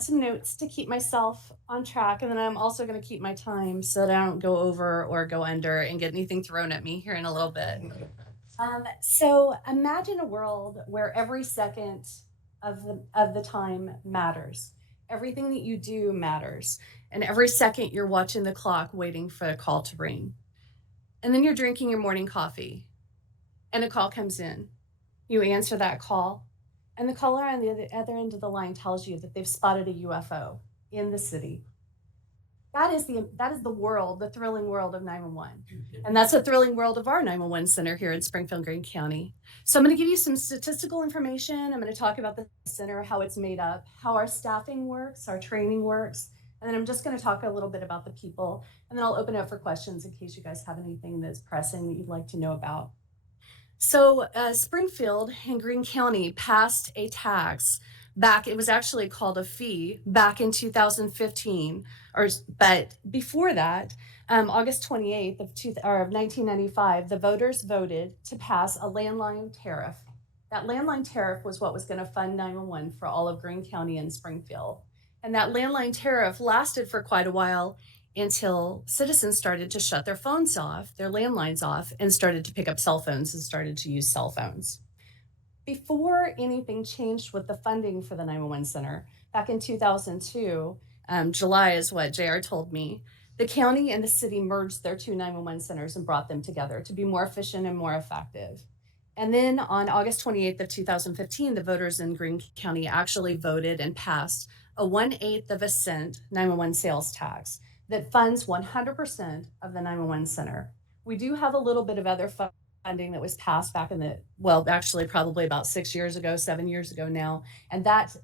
got some notes to keep myself on track, and then I'm also going to keep my time so that I don't go over or go under and get anything thrown at me here in a little bit. So imagine a world where every second of the time matters. Everything that you do matters, and every second you're watching the clock, waiting for a call to ring, and then you're drinking your morning coffee, and a call comes in. You answer that call, and the caller on the other end of the line tells you that they've spotted a UFO in the city. That is the world, the thrilling world of 911. And that's the thrilling world of our 911 center here in Springfield, Greene County. So I'm going to give you some statistical information. I'm going to talk about the center, how it's made up, how our staffing works, our training works, and then I'm just going to talk a little bit about the people, and then I'll open it up for questions in case you guys have anything that's pressing that you'd like to know about. So Springfield and Greene County passed a tax back. It was actually called a fee back in 2015, but before that, August 28th of 1995, the voters voted to pass a landline tariff. That landline tariff was what was going to fund 911 for all of Greene County and Springfield. And that landline tariff lasted for quite a while until citizens started to shut their phones off, their landlines off, and started to pick up cell phones and started to use cell phones. Before anything changed with the funding for the 911 center, back in 2002, July is what JR told me, the county and the city merged their two 911 centers and brought them together to be more efficient and more effective. And then on August 28th of 2015, the voters in Greene County actually voted and passed a 1/8 of a cent 911 sales tax that funds 100% of the 911 center. We do have a little bit of other funding that was passed back in well, actually probably about 6 years ago, 7 years ago now. And that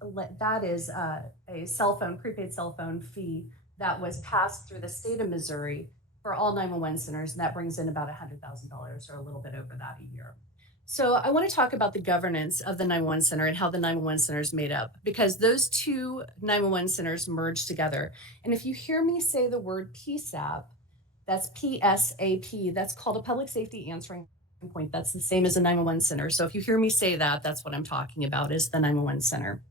is a prepaid cell phone fee that was passed through the state of Missouri for all 911 centers. And that brings in about $100,000 or a little bit over that a year. So I want to talk about the governance of the 911 center and how the 911 center is made up, because those two 911 centers merged together. And if you hear me say the word PSAP, that's PSAP, that's called a public safety answering point. That's the same as a 911 center. So if you hear me say that, that's what I'm talking about, is the 911 center.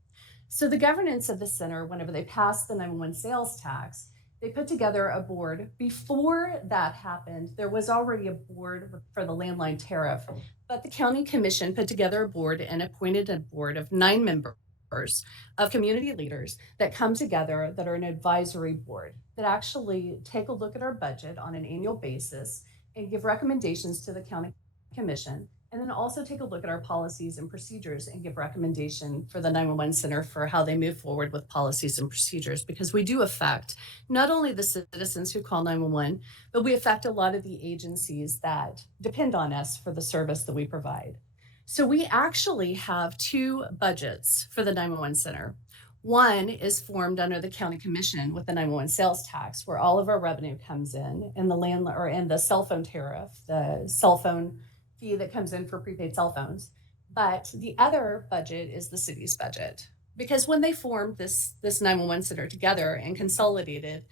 So the governance of the center, whenever they passed the 911 sales tax, they put together a board. Before that happened, there was already a board for the landline tariff, but the county commission put together a board and appointed a board of 9 members of community leaders that come together, that are an advisory board that actually take a look at our budget on an annual basis and give recommendations to the county commission, and then also take a look at our policies and procedures and give recommendation for the 911 center for how they move forward with policies and procedures, because we do affect not only the citizens who call 911, but we affect a lot of the agencies that depend on us for the service that we provide. So we actually have 2 budgets for the 911 center. One is formed under the county commission with the 911 sales tax, where all of our revenue comes in, and the cell phone tariff, the cell phone fee that comes in for prepaid cell phones. But the other budget is the city's budget, because when they formed this 911 center together and consolidated,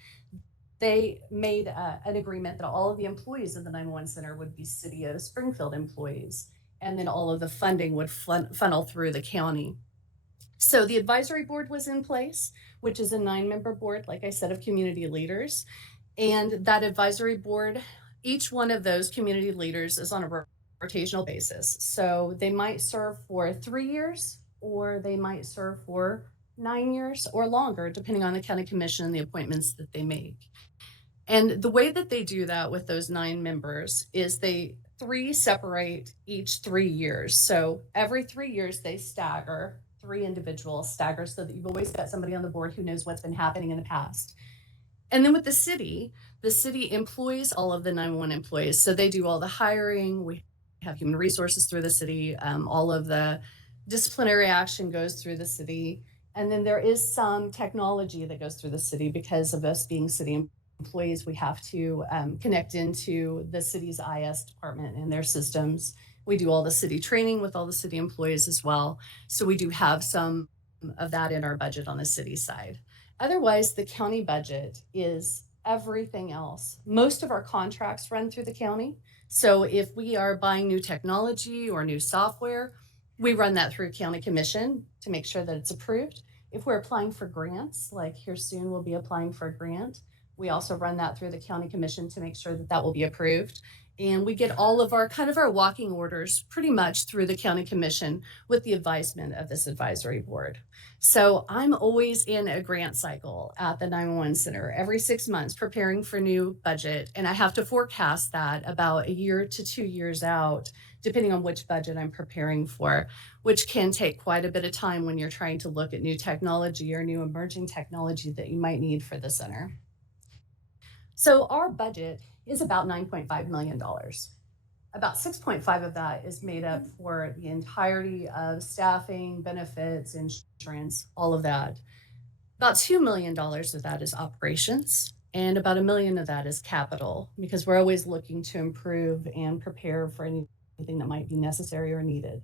they made an agreement that all of the employees of the 911 center would be City of Springfield employees, and then all of the funding would funnel through the county. So the advisory board was in place, which is a 9-member board, like I said, of community leaders. And that advisory board, each one of those community leaders is on a rotational basis. So they might serve for 3 years, or they might serve for 9 years or longer, depending on the county commission and the appointments that they make. And the way that they do that with those 9 members is they 3 separate each 3 years. So every 3 years they stagger, 3 individuals stagger, so that you've always got somebody on the board who knows what's been happening in the past. And then with the city employs all of the 911 employees. So they do all the hiring. We have human resources through the city. All of the disciplinary action goes through the city. And then there is some technology that goes through the city. Because of us being city employees, we have to connect into the city's IS department and their systems. We do all the city training with all the city employees as well. So we do have some of that in our budget on the city side. Otherwise, the county budget is everything else. Most of our contracts run through the county. So if we are buying new technology or new software, we run that through county commission to make sure that it's approved. If we're applying for grants, like here soon we'll be applying for a grant, we also run that through the county commission to make sure that that will be approved. And we get all of our kind of our walking orders pretty much through the county commission with the advisement of this advisory board. So I'm always in a grant cycle at the 911 center every 6 months preparing for new budget. And I have to forecast that about a year to 2 years out, depending on which budget I'm preparing for, which can take quite a bit of time when you're trying to look at new technology or new emerging technology that you might need for the center. So our budget is about $9.5 million. About 6.5 of that is made up for the entirety of staffing, benefits, insurance, all of that. About $2 million of that is operations, and about $1 million of that is capital, because we're always looking to improve and prepare for anything that might be necessary or needed.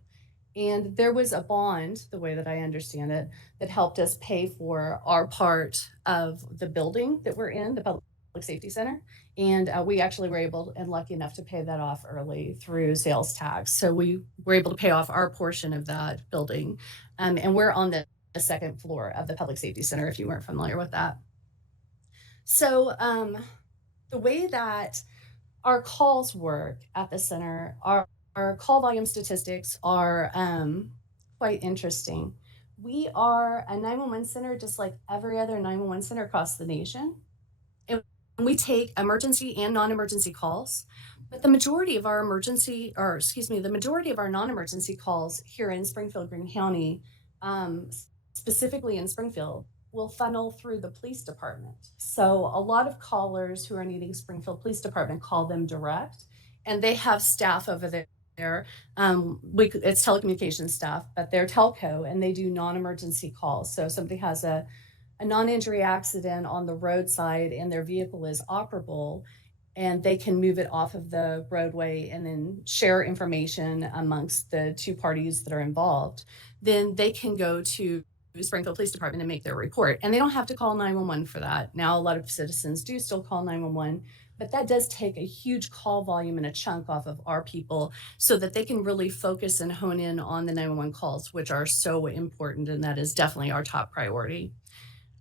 And there was a bond, the way that I understand it, that helped us pay for our part of the building that we're in, the Public Safety Center. And we actually were able and lucky enough to pay that off early through sales tax. So we were able to pay off our portion of that building. And we're on the second floor of the Public Safety Center, if you weren't familiar with that. So the way that our calls work at the center, our call volume statistics are quite interesting. We are a 911 center just like every other 911 center across the nation. And we take emergency and non-emergency calls, but the majority of our non-emergency calls here in Springfield, Greene County, specifically in Springfield, will funnel through the police department. So a lot of callers who are needing Springfield Police Department call them direct, and they have staff over there. It's telecommunications staff, but they're telco and they do non-emergency calls. So somebody has a non-injury accident on the roadside and their vehicle is operable, and they can move it off of the roadway and then share information amongst the two parties that are involved. Then they can go to Springfield Police Department and make their report. And they don't have to call 911 for that. Now, a lot of citizens do still call 911, but that does take a huge call volume and a chunk off of our people so that they can really focus and hone in on the 911 calls, which are so important. And that is definitely our top priority.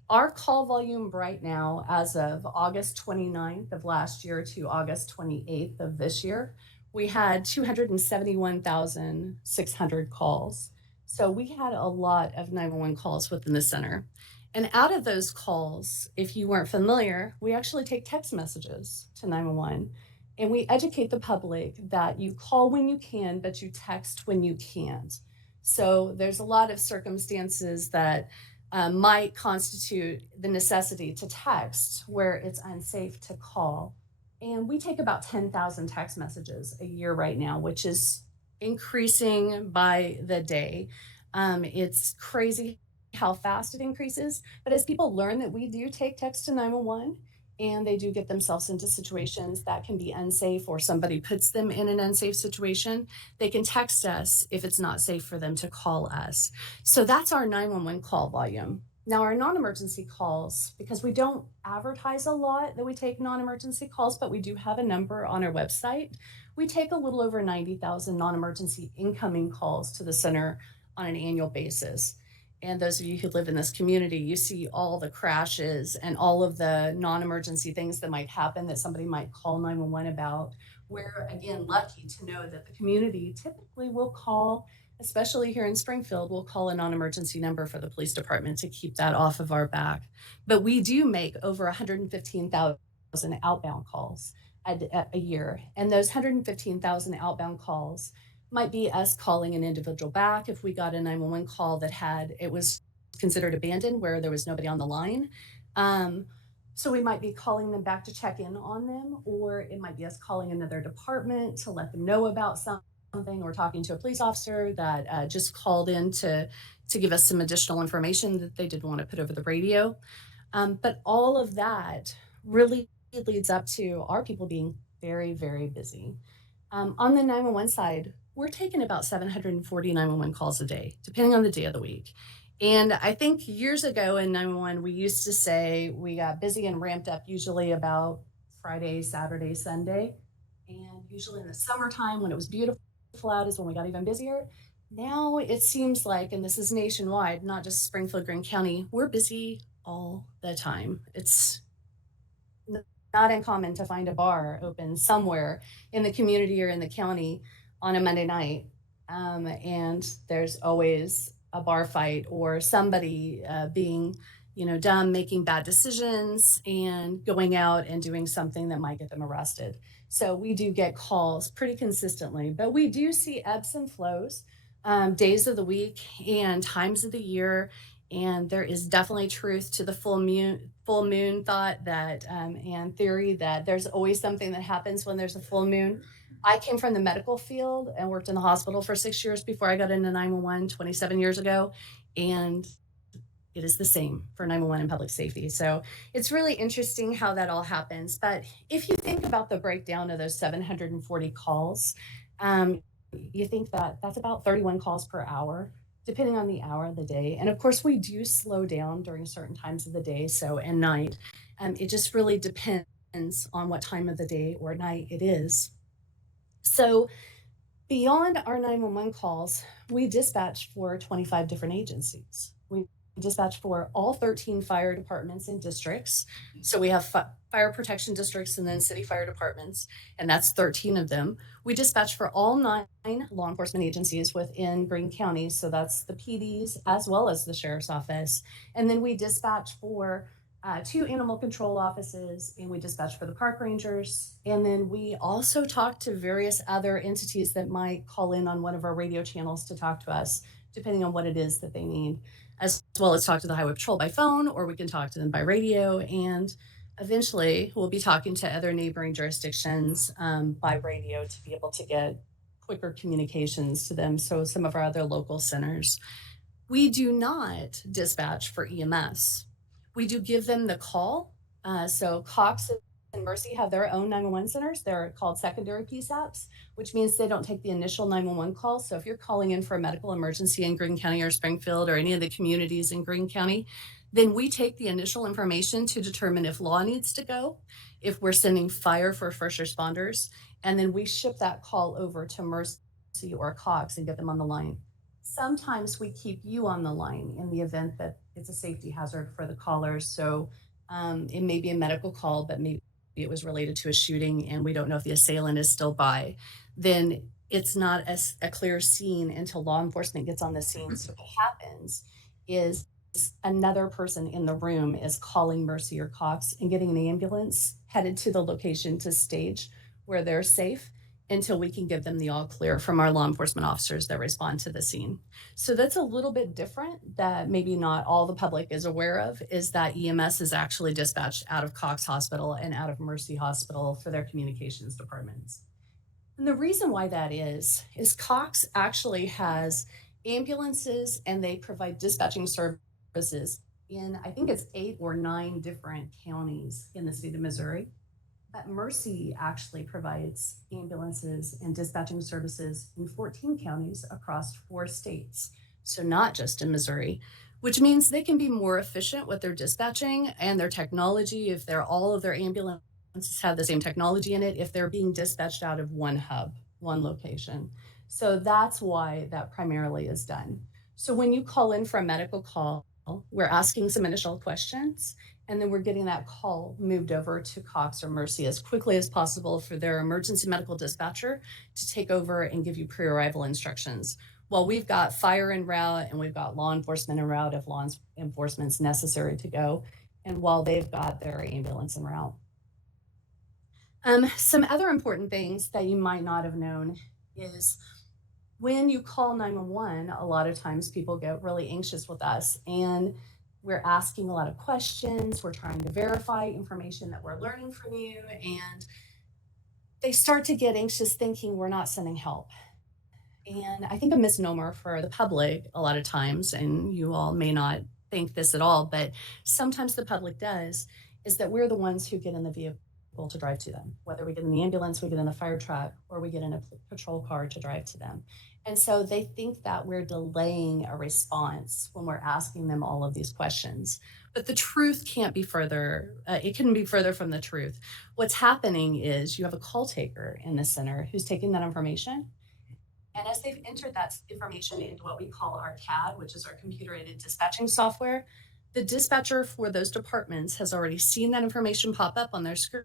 Our call volume right now, as of August 29th of last year to August 28th of this year, we had 271,600 calls. So we had a lot of 911 calls within the center. And out of those calls, if you weren't familiar, we actually take text messages to 911. And we educate the public that you call when you can, but you text when you can't. So there's a lot of circumstances that might constitute the necessity to text where it's unsafe to call. And we take about 10,000 text messages a year right now, which is increasing by the day. It's crazy how fast it increases. But as people learn that we do take text to 911 and they do get themselves into situations that can be unsafe or somebody puts them in an unsafe situation, they can text us if it's not safe for them to call us. So that's our 911 call volume. Now, our non-emergency calls, because we don't advertise a lot that we take non-emergency calls, but we do have a number on our website. We take a little over 90,000 non-emergency incoming calls to the center on an annual basis. And those of you who live in this community, you see all the crashes and all of the non-emergency things that might happen that somebody might call 911 about. We're, again, lucky to know that the community typically will call, especially here in Springfield, we'll call a non-emergency number for the police department to keep that off of our back. But we do make over 115,000 outbound calls a year. And those 115,000 outbound calls might be us calling an individual back if we got a 911 call it was considered abandoned where there was nobody on the line. So we might be calling them back to check in on them, or it might be us calling another department to let them know about something, or talking to a police officer that just called in to give us some additional information that they didn't want to put over the radio. But all of that really leads up to our people being very, very busy. On the 911 side, we're taking about 740 911 calls a day, depending on the day of the week. And I think years ago in 911, we used to say we got busy and ramped up usually about Friday, Saturday, Sunday. And usually in the summertime when it was beautiful out is when we got even busier. Now it seems like, and this is nationwide, not just Springfield, Greene County, we're busy all the time. It's not uncommon to find a bar open somewhere in the community or in the county on a Monday night. And there's always a bar fight or somebody being, dumb, making bad decisions and going out and doing something that might get them arrested. So we do get calls pretty consistently, but we do see ebbs and flows, days of the week and times of the year, and there is definitely truth to the full moon thought that and theory that there's always something that happens when there's a full moon. I came from the medical field and worked in the hospital for 6 years before I got into 911 27 years ago, and it is the same for 911 and public safety. So it's really interesting how that all happens. But if you think about the breakdown of those 740 calls, um, you think that that's about 31 calls per hour, depending on the hour of the day. And of course, we do slow down during certain times of the day, so and night. It just really depends on what time of the day or night it is. So beyond our 911 calls, we dispatch for 25 different agencies. We dispatch for all 13 fire departments and districts. So we have fire protection districts and then city fire departments, and that's 13 of them. We dispatch for all 9 law enforcement agencies within Greene County. So that's the PDs as well as the sheriff's office. And then we dispatch for 2 animal control offices, and we dispatch for the park rangers. And then we also talk to various other entities that might call in on one of our radio channels to talk to us, depending on what it is that they need, as well as talk to the highway patrol by phone, or we can talk to them by radio. And eventually, we'll be talking to other neighboring jurisdictions by radio to be able to get quicker communications to them. So some of our other local centers. We do not dispatch for EMS. We do give them the call. So Cox and Mercy have their own 911 centers. They're called secondary PSAPs, which means they don't take the initial 911 call. So if you're calling in for a medical emergency in Greene County or Springfield or any of the communities in Greene County, then we take the initial information to determine if law needs to go, if we're sending fire for first responders, and then we ship that call over to Mercy or Cox and get them on the line. Sometimes we keep you on the line in the event that it's a safety hazard for the callers. So it may be a medical call, but maybe it was related to a shooting and we don't know if the assailant is still by. Then it's not a clear scene until law enforcement gets on the scene. So what happens is another person in the room is calling Mercy or Cox and getting an ambulance headed to the location to stage where they're safe until we can give them the all clear from our law enforcement officers that respond to the scene. So that's a little bit different that maybe not all the public is aware of, is that EMS is actually dispatched out of Cox Hospital and out of Mercy Hospital for their communications departments. And the reason why that is Cox actually has ambulances and they provide dispatching services in, I think it's 8 or 9 different counties in the state of Missouri. But Mercy actually provides ambulances and dispatching services in 14 counties across 4 states. So not just in Missouri, which means they can be more efficient with their dispatching and their technology if all of their ambulances have the same technology in it, if they're being dispatched out of one hub, one location. So that's why that primarily is done. So when you call in for a medical call, we're asking some initial questions, and then we're getting that call moved over to Cox or Mercy as quickly as possible for their emergency medical dispatcher to take over and give you pre-arrival instructions. Well, we've got fire en route and we've got law enforcement en route if law enforcement's necessary to go, and while they've got their ambulance en route. Some other important things that you might not have known is when you call 911, a lot of times people get really anxious with us and we're asking a lot of questions. We're trying to verify information that we're learning from you. And they start to get anxious thinking we're not sending help. And I think a misnomer for the public a lot of times, and you all may not think this at all, but sometimes the public does, is that we're the ones who get in the vehicle to drive to them. Whether we get in the ambulance, we get in a fire truck, or we get in a patrol car to drive to them. And so they think that we're delaying a response when we're asking them all of these questions. But the truth can't be further, it couldn't be further from the truth. What's happening is you have a call taker in the center who's taking that information And as they've entered that information into what we call our CAD, which is our computer aided dispatching software, the dispatcher for those departments has already seen that information pop up on their screen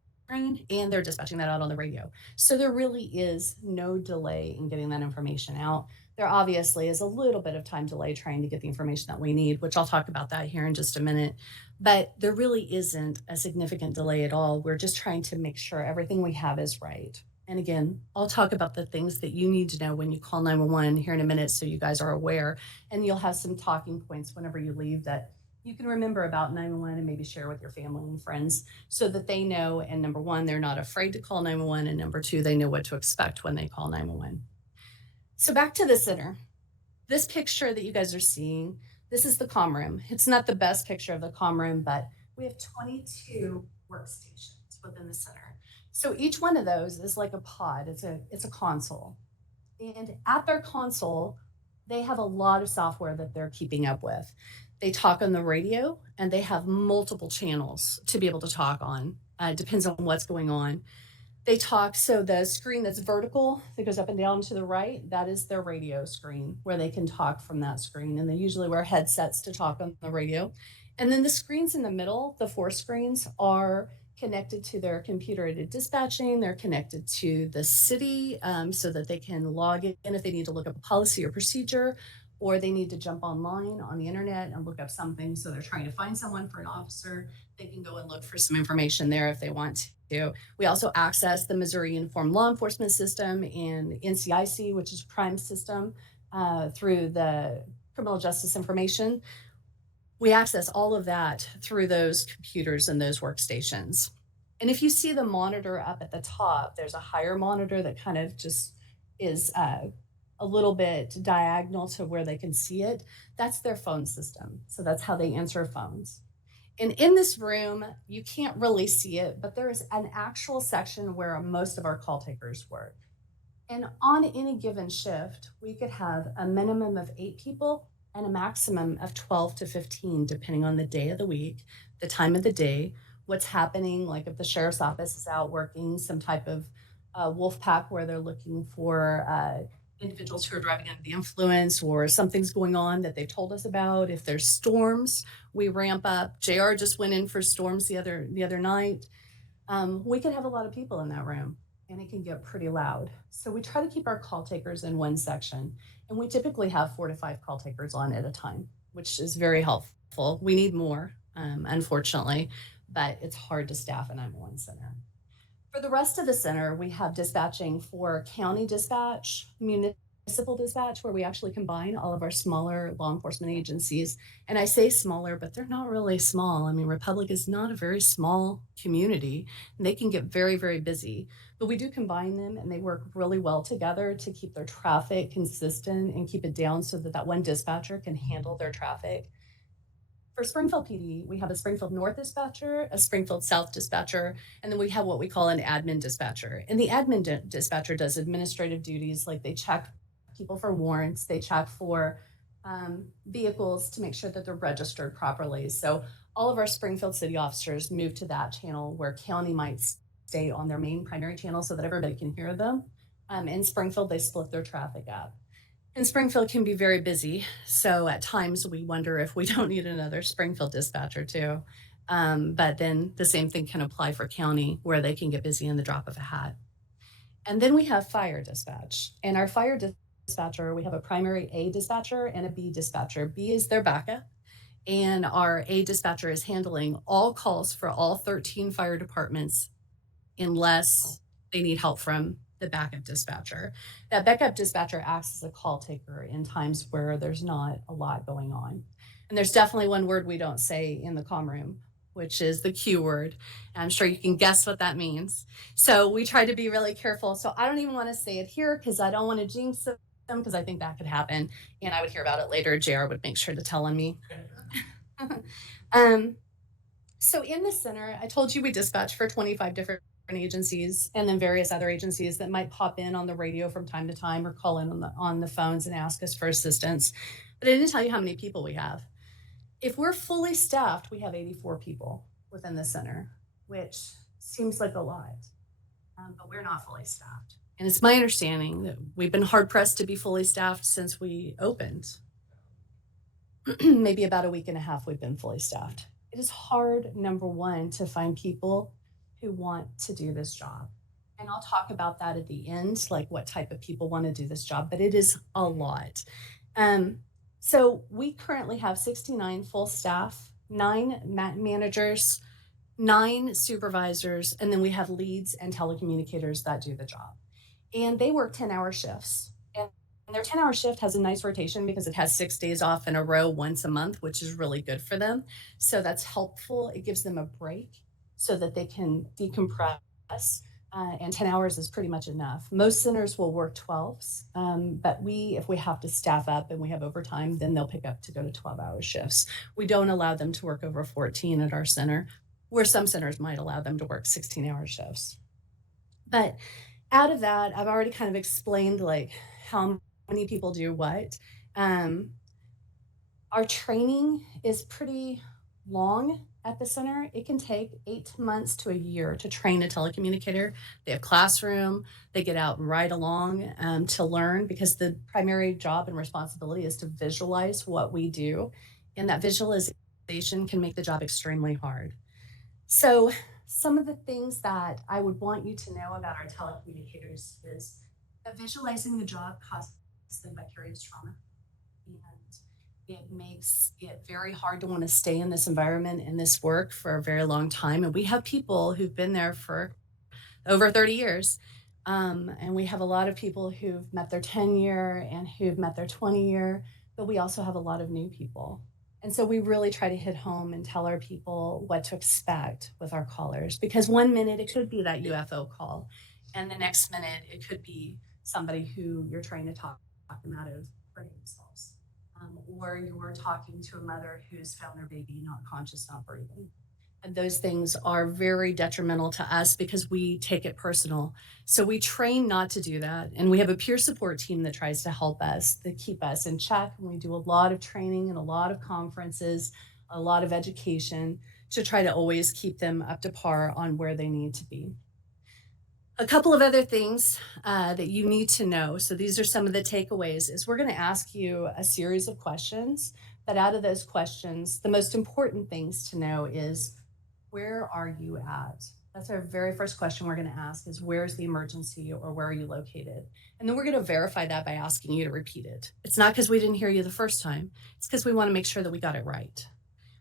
and they're dispatching that out on the radio. So there really is no delay in getting that information out. There obviously is a little bit of time delay trying to get the information that we need, which I'll talk about that here in just a minute. But there really isn't a significant delay at all. We're just trying to make sure everything we have is right. And again, I'll talk about the things that you need to know when you call 911 here in a minute so you guys are aware. And you'll have some talking points whenever you leave that you can remember about 911 and maybe share with your family and friends so that they know. And number one, they're not afraid to call 911. And number two, they know what to expect when they call 911. So back to the center. This picture that you guys are seeing, this is the comm room. It's not the best picture of the comm room, but we have 22 workstations within the center. So each one of those is like a pod. It's a console. And at their console, they have a lot of software that they're keeping up with. They talk on the radio and they have multiple channels to be able to talk on. Depends on what's going on. They talk, so the screen that's vertical that goes up and down to the right, that is their radio screen where they can talk from that screen. And they usually wear headsets to talk on the radio. And then the screens in the middle, the 4 screens, are connected to their computer aided dispatching. They're connected to the city so that they can log in if they need to look up a policy or procedure, or they need to jump online on the internet and look up something. So they're trying to find someone for an officer. They can go and look for some information there if they want to. We also access the Missouri Uniform Law Enforcement System and NCIC, which is a crime system, through the criminal justice information. We access all of that through those computers and those workstations. And if you see the monitor up at the top, there's a higher monitor that kind of just is a little bit diagonal to where they can see it. That's their phone system. So that's how they answer phones. And in this room, you can't really see it, but there is an actual section where most of our call takers work. And on any given shift, we could have a minimum of 8 people and a maximum of 12 to 15, depending on the day of the week, the time of the day, what's happening, like if the sheriff's office is out working some type of wolf pack where they're looking for individuals who are driving under the influence or something's going on that they've told us about. If there's storms, we ramp up. JR just went in for storms the other night. We can have a lot of people in that room and it can get pretty loud. So we try to keep our call takers in one section, and we typically have 4 to 5 call takers on at a time, which is very helpful. We need more, unfortunately, but it's hard to staff a 911 center. For the rest of the center, we have dispatching for county dispatch, municipal dispatch, where we actually combine all of our smaller law enforcement agencies. And I say smaller, but they're not really small. I mean, Republic is not a very small community, and they can get very, very busy. But we do combine them, and they work really well together to keep their traffic consistent and keep it down so that that one dispatcher can handle their traffic. For Springfield PD, we have a Springfield North dispatcher, a Springfield South dispatcher, and then we have what we call an admin dispatcher. And the admin dispatcher does administrative duties, like they check people for warrants, they check for vehicles to make sure that they're registered properly. So all of our Springfield city officers move to that channel where county might stay on their main primary channel so that everybody can hear them. In Springfield, they split their traffic up. And Springfield can be very busy. So at times we wonder if we don't need another Springfield dispatcher too. But then the same thing can apply for county where they can get busy in the drop of a hat. And then we have fire dispatch. And our fire dispatcher, we have a primary A dispatcher and a B dispatcher. B is their backup. And our A dispatcher is handling all calls for all 13 fire departments unless they need help from the backup dispatcher. That backup dispatcher acts as a call taker in times where there's not a lot going on. And there's definitely one word we don't say in the comm room, which is the Q word. I'm sure you can guess what that means. So we try to be really careful. So I don't even want to say it here because I don't want to jinx them, because I think that could happen. And I would hear about it later. JR would make sure to tell on me. So in the center, I told you we dispatch for 25 different agencies and then various other agencies that might pop in on the radio from time to time or call in on the phones and ask us for assistance. But I didn't tell you how many people we have. If we're fully staffed, we have 84 people within the center, which seems like a lot, but we're not fully staffed. And it's my understanding that we've been hard pressed to be fully staffed since we opened. Maybe about a week and a half we've been fully staffed. It is hard, number one, to find people who want to do this job. And I'll talk about that at the end, like what type of people want to do this job, but it is a lot. Um, so we currently have 69 full staff, nine managers, nine supervisors, and then we have leads and telecommunicators that do the job. And they work 10-hour shifts. And their 10-hour shift has a nice rotation because it has 6 days off in a row once a month, which is really good for them. So that's helpful. It gives them a break so that they can decompress. And 10 hours is pretty much enough. Most centers will work 12s, but if we have to staff up and we have overtime, then they'll pick up to go to 12-hour shifts. We don't allow them to work over 14 at our center, where some centers might allow them to work 16-hour shifts. But out of that, I've already kind of explained like how many people do what. Our training is pretty long at the center. It can take 8 months to a year to train a telecommunicator. They have classroom, they get out and ride along to learn, because the primary job and responsibility is to visualize what we do. And that visualization can make the job extremely hard. So some of the things that I would want you to know about our telecommunicators is that visualizing the job causes them vicarious trauma. And it makes it very hard to want to stay in this environment and this work for a very long time. And we have people who've been there for over 30 years. And we have a lot of people who've met their 10-year and who've met their 20-year, but we also have a lot of new people. And so we really try to hit home and tell our people what to expect with our callers, because one minute it could be that UFO call, and the next minute it could be somebody who you're trying to talk them out of hurting themselves. Or you're talking to a mother who's found their baby not conscious, not breathing. And those things are very detrimental to us because we take it personal. So we train not to do that. And we have a peer support team that tries to help us, to keep us in check. And we do a lot of training and a lot of conferences, a lot of education to try to always keep them up to par on where they need to be. A couple of other things that you need to know. So these are some of the takeaways. Is we're going to ask you a series of questions, but out of those questions, the most important things to know is, where are you at? That's our very first question we're going to ask, is where's the emergency, or where are you located? And then we're going to verify that by asking you to repeat it. It's not because we didn't hear you the first time. It's because we want to make sure that we got it right.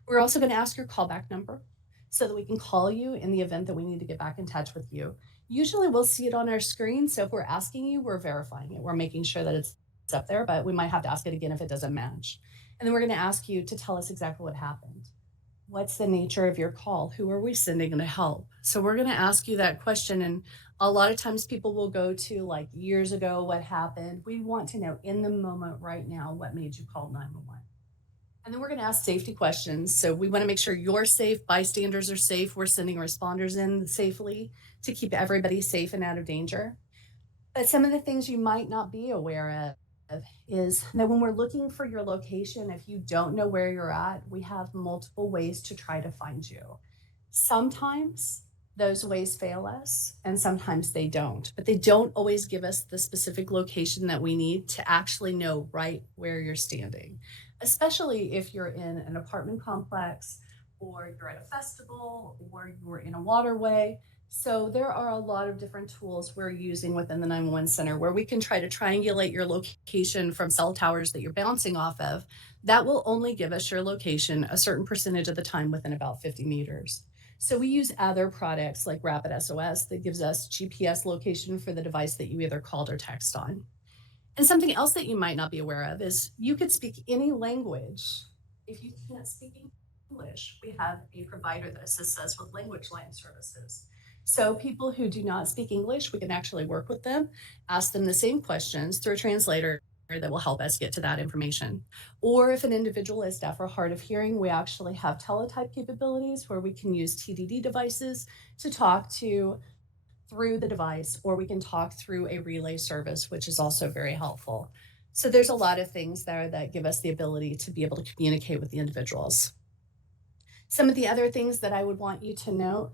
We're also going to ask your callback number so that we can call you in the event that we need to get back in touch with you. Usually we'll see it on our screen. So if we're asking you, we're verifying it. We're making sure that it's up there, but we might have to ask it again if it doesn't match. And then we're going to ask you to tell us exactly what happened. What's the nature of your call? Who are we sending to help? So we're going to ask you that question. And a lot of times people will go to like years ago, what happened? We want to know in the moment right now, what made you call 911? And then we're going to ask safety questions. So we want to make sure you're safe, bystanders are safe. We're sending responders in safely to keep everybody safe and out of danger. But some of the things you might not be aware of is that when we're looking for your location, if you don't know where you're at, we have multiple ways to try to find you. Sometimes those ways fail us and sometimes they don't, but they don't always give us the specific location that we need to actually know right where you're standing, especially if you're in an apartment complex or you're at a festival or you're in a waterway. So there are a lot of different tools we're using within the 911 center where we can try to triangulate your location from cell towers that you're bouncing off of. That will only give us your location a certain percentage of the time within about 50 meters. So we use other products like Rapid SOS that gives us GPS location for the device that you either called or text on. And something else that you might not be aware of is you could speak any language. If you can't speak English, we have a provider that assists us with language line services. So people who do not speak English, we can actually work with them, ask them the same questions through a translator that will help us get to that information. Or if an individual is deaf or hard of hearing, we actually have teletype capabilities where we can use TDD devices to talk to through the device, or we can talk through a relay service, which is also very helpful. So there's a lot of things there that give us the ability to be able to communicate with the individuals. Some of the other things that I would want you to note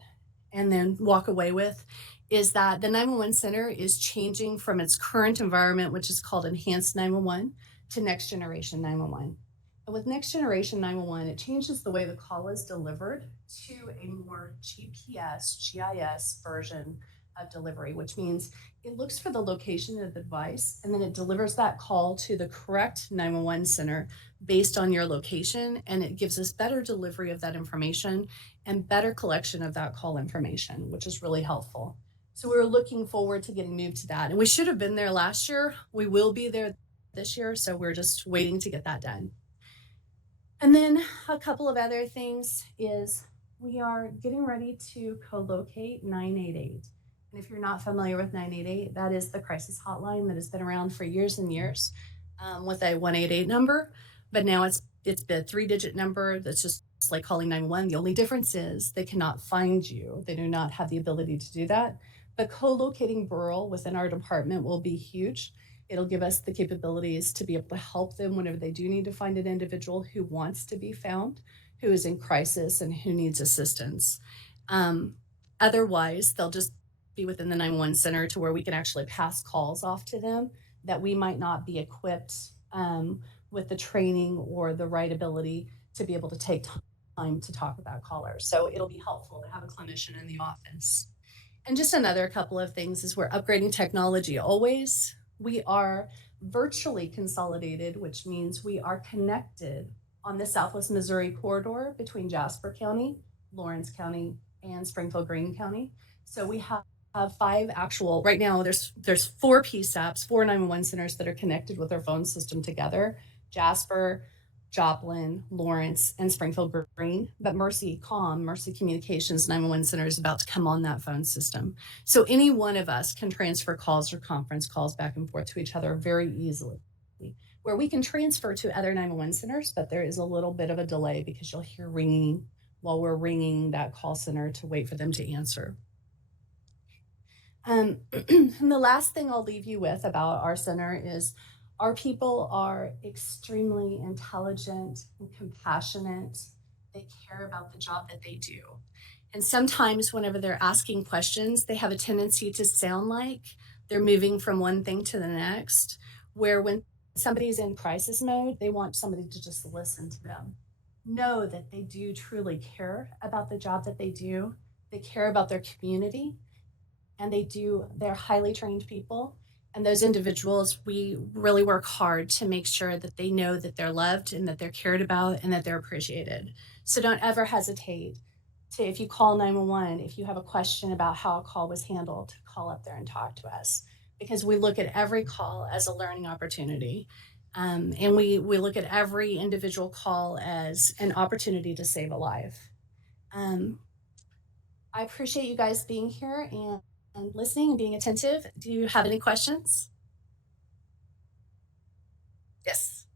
and then walk away with is that the 911 center is changing from its current environment, which is called Enhanced 911, to Next Generation 911. And with Next Generation 911, it changes the way the call is delivered to a more GIS version of delivery, which means it looks for the location of the device and then it delivers that call to the correct 911 center based on your location. And it gives us better delivery of that information and better collection of that call information, which is really helpful. So we're looking forward to getting moved to that. And we should have been there last year. We will be there this year. So we're just waiting to get that done. And then a couple of other things is we are getting ready to co-locate 988. And if you're not familiar with 988, that is the crisis hotline that has been around for years and years with a 188 number. But now it's the 3-digit number that's just like calling 911. The only difference is they cannot find you. They do not have the ability to do that. But co-locating Burrell within our department will be huge. It'll give us the capabilities to be able to help them whenever they do need to find an individual who wants to be found, who is in crisis, and who needs assistance. Otherwise, they'll just be within the 911 center to where we can actually pass calls off to them that we might not be equipped with the training or the right ability to be able to take time to talk about callers. So it'll be helpful to have a clinician in the office. And just another couple of things is we're upgrading technology always. We are virtually consolidated, which means we are connected on the Southwest Missouri corridor between Jasper County, Lawrence County, and Springfield-Greene County. So we have 5 actual, right now there's 4 PSAPs, 4 911 centers that are connected with our phone system together: Jasper, Joplin, Lawrence, and Springfield-Greene. But Mercy Communications 911 Center is about to come on that phone system. So any one of us can transfer calls or conference calls back and forth to each other very easily, where we can transfer to other 911 centers, but there is a little bit of a delay because you'll hear ringing while we're ringing that call center to wait for them to answer. And the last thing I'll leave you with about our center is our people are extremely intelligent and compassionate. They care about the job that they do. And sometimes whenever they're asking questions, they have a tendency to sound like they're moving from one thing to the next, where when somebody's in crisis mode, they want somebody to just listen to them. Know that they do truly care about the job that they do. They care about their community, and they're highly trained people. And those individuals, we really work hard to make sure that they know that they're loved and that they're cared about and that they're appreciated. So don't ever hesitate to, if you call 911, if you have a question about how a call was handled, call up there and talk to us, because we look at every call as a learning opportunity. And we look at every individual call as an opportunity to save a life. I appreciate you guys being here and listening and being attentive. Do you have any questions? Yes.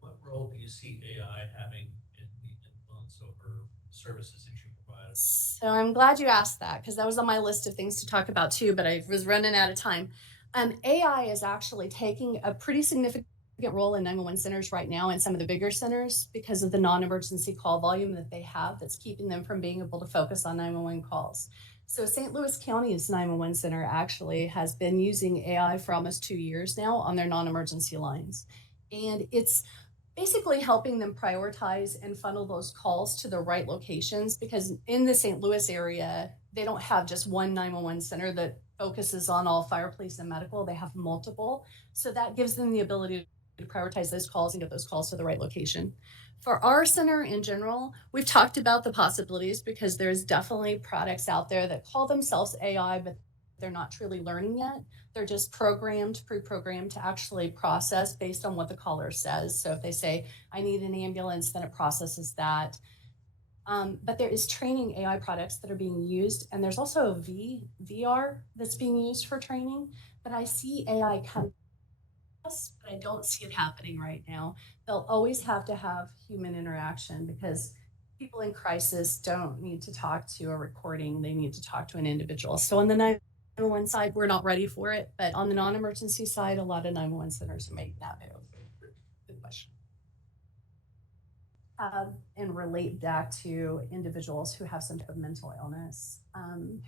What role do you see AI having in the influence over services that you provide? So I'm glad you asked that, because that was on my list of things to talk about too, but I was running out of time. AI is actually taking a pretty significant role in 911 centers right now, in some of the bigger centers, because of the non-emergency call volume that they have that's keeping them from being able to focus on 911 calls. So St. Louis County's 911 center actually has been using AI for almost 2 years now on their non-emergency lines. And it's basically helping them prioritize and funnel those calls to the right locations, because in the St. Louis area, they don't have just one 911 center that focuses on all fire, police, and medical. They have multiple. So that gives them the ability to prioritize those calls and get those calls to the right location. For our center in general, we've talked about the possibilities, because there's definitely products out there that call themselves AI, but they're not truly learning yet. They're just pre-programmed to actually process based on what the caller says. So if they say, I need an ambulance, then it processes that. But there is training AI products that are being used, and there's also VR that's being used for training. But I see AI come, but I don't see it happening right now. They'll always have to have human interaction, because people in crisis don't need to talk to a recording. They need to talk to an individual. So on the 911 side, we're not ready for it. But on the non-emergency side, a lot of 911 centers are making that move. Good question. and relate back to individuals who have some type of mental illness,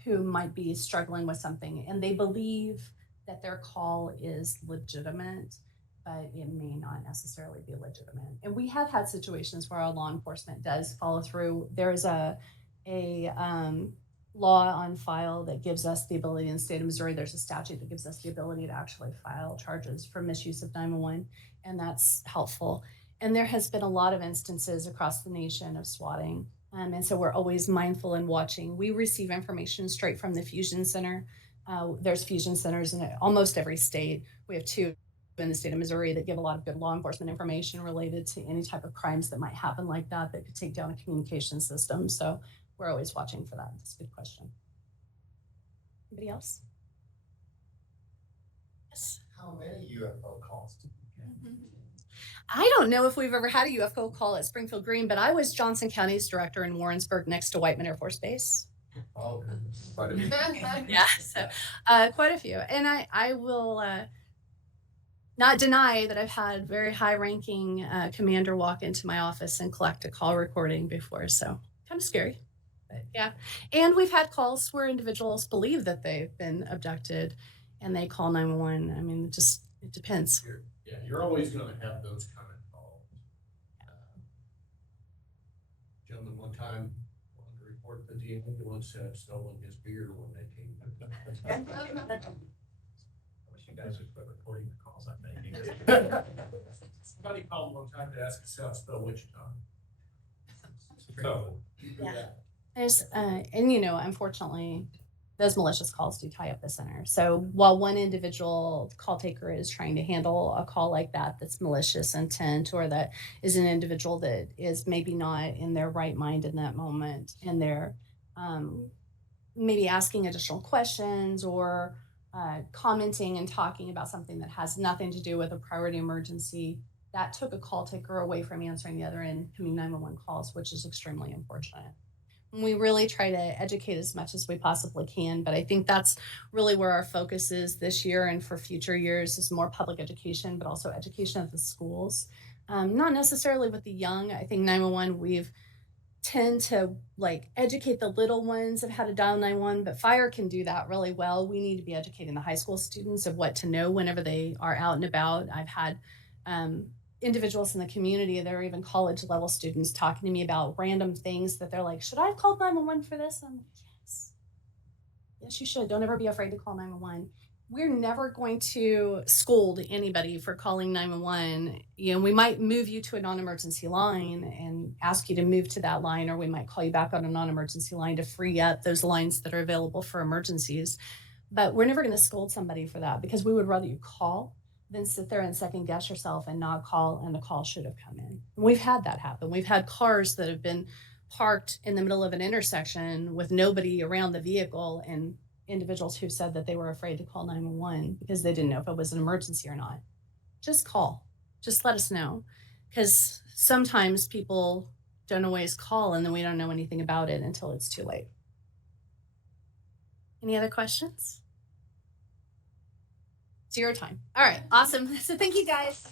who might be struggling with something, and they believe that their call is legitimate, but it may not necessarily be legitimate. And we have had situations where our law enforcement does follow through. There's a law on file that gives us the ability in the state of Missouri. There's a statute that gives us the ability to actually file charges for misuse of 911, and that's helpful. And there has been a lot of instances across the nation of swatting. And so we're always mindful and watching. We receive information straight from the Fusion Center. There's Fusion Centers in almost every state. We have 2 in the state of Missouri that give a lot of good law enforcement information related to any type of crimes that might happen like that could take down a communication system. So we're always watching for that. That's a good question. Anybody else? Yes. How many UFO calls do you get? I don't know if we've ever had a UFO call at Springfield Green, but I was Johnson County's director in Warrensburg next to Whiteman Air Force Base. Oh, quite a few. Yeah, so quite a few. And I will not deny that I've had very high ranking commander walk into my office and collect a call recording before. So kind of scary. But yeah. And we've had calls where individuals believe that they've been abducted and they call 911. I mean, it depends. You're always gonna have those kind of calls. Gentleman one time wanted to report that the ambulance had stolen his beer when they came. I wish you guys would quit recording the calls I'm making. Somebody called one time to ask us how to spell Wichita. So, Yeah. There's, and unfortunately, those malicious calls do tie up the center. So while one individual call taker is trying to handle a call like that, that's malicious intent, or that is an individual that is maybe not in their right mind in that moment, and they're maybe asking additional questions or commenting and talking about something that has nothing to do with a priority emergency, that took a call taker away from answering the other incoming 911 calls, which is extremely unfortunate. We really try to educate as much as we possibly can, but I think that's really where our focus is this year and for future years, is more public education, but also education at the schools. Not necessarily with the young. I think 911, we've tend to educate the little ones of how to dial 911, but fire can do that really well. We need to be educating the high school students of what to know whenever they are out and about. I've had individuals in the community that are even college level students talking to me about random things that they're like, should I have called 911 for this? I'm like, yes, you should. Don't ever be afraid to call 911. We're never going to scold anybody for calling 911. We might move you to a non-emergency line and ask you to move to that line, or we might call you back on a non-emergency line to free up those lines that are available for emergencies. But we're never going to scold somebody for that, because we would rather you call than sit there and second guess yourself and not call, and the call should have come in. And we've had that happen. We've had cars that have been parked in the middle of an intersection with nobody around the vehicle, and individuals who said that they were afraid to call 911 because they didn't know if it was an emergency or not. Just call. Just let us know. Because sometimes people don't always call, and then we don't know anything about it until it's too late. Any other questions? 0 time. All right, awesome. So thank you guys.